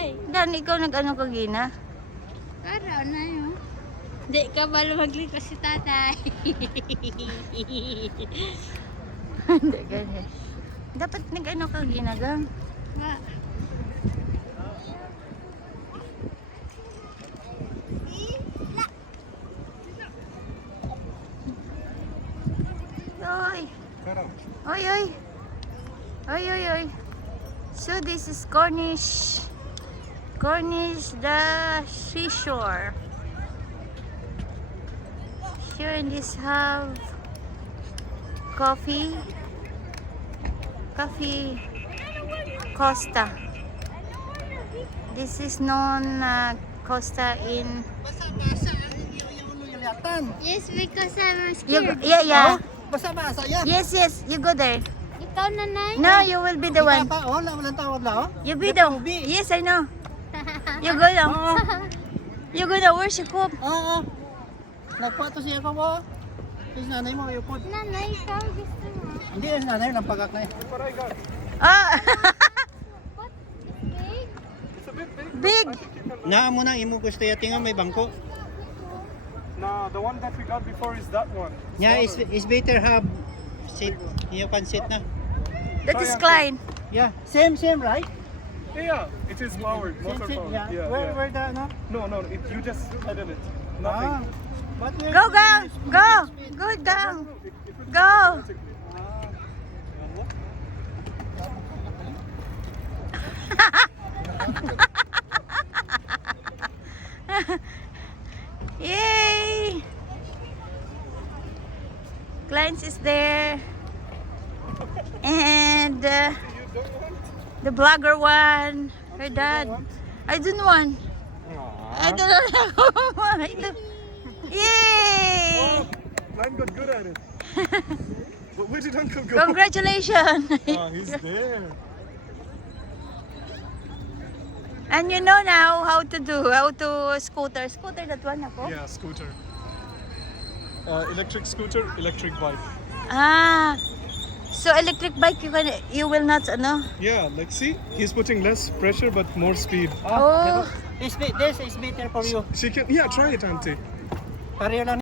tatay. Dan, ikaw nag-ano kagina? Para na yun. Hindi ka ba lumagliko si tatay? Hindi, ganyan. Dapat nag-ano kagina, gang. Wa. Oy. Oy, oy. Oy, oy, oy. So this is Cornish. Cornish, the seashore. Here in this have coffee. Coffee Costa. This is known Costa in. Yes, because I'm You, scared. yeah. Basa-basa yan. Yes, you go there. Ikaw nanay? No, you will be the one. Walang tawad lang. You be the one. Yes, I know. You go now. You go now. Where's your cup? Oo. Nagpato siya ko mo. Is nanay mo yung pod. Nanay, ikaw gusto mo. Hindi is nanay lang pagak na. Ah, What? It's big? big. Na mo nang imo gusto yatingan may bangko. No, the one that we got before is that one. Yeah, is better have sit. You can sit na. That is Klein. Yeah, same right? Yeah, it is powered, Same, motor same. powered. Yeah. Yeah, Where yeah. the no? No, you just pedal it. Ah. Nothing. But where Go, gang. Go. Good, gang. Go. Yay! Clients is there. And the blogger one. Her dad. I don't want. I don't know. Yay! Klein got good at it. But where did Uncle go? Congratulations. He's there. And you know now how to scooter. Scooter that one ako? Yeah, scooter. Electric scooter, electric bike. Ah. So electric bike you will not ano? Yeah, like see, he's putting less pressure but more speed. Oh. This is better for you. She can, yeah, try it, auntie. Pareho lang